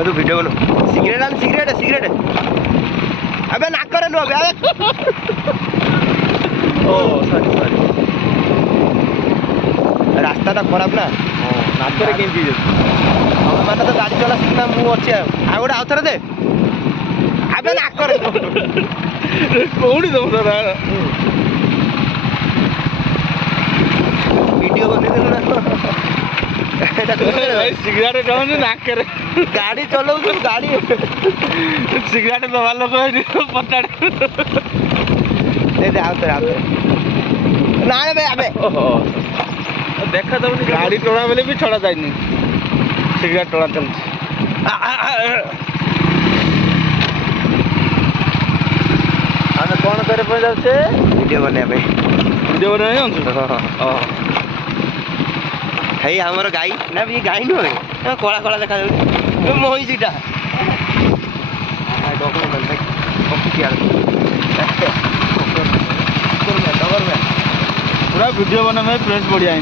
मैं तो वीडियो बनो सिगरेट आन सिगरेट सिगरेट अबे ना करे नो अबे ओ सॉरी सॉरी रास्ता ता खराब ना ना करे केंती जे हम माने तो गाड़ी चला सिखना मु अछि आ गोडा आउथरे दे अबे ना करे कोउडी दो दादा वीडियो बने दे ना सिगरेट टाउन ना करे गाड़ी चलाऊ तू गाड़ी सिगरेट दबा लोग पटाड़ दे दे आउथरे ना बे अबे देखा दो गाड़ी टोड़ा बेले भी छोड़ा जाए सिगरेट टोड़ा चलती आम कौन करे जाऊे वीडियो बनने वीडियो बना है आमर गाई ना ये गाई नुहे कला कला देखा महिषीटा पूरा वीडियो बना में फ्रेश बढ़िया है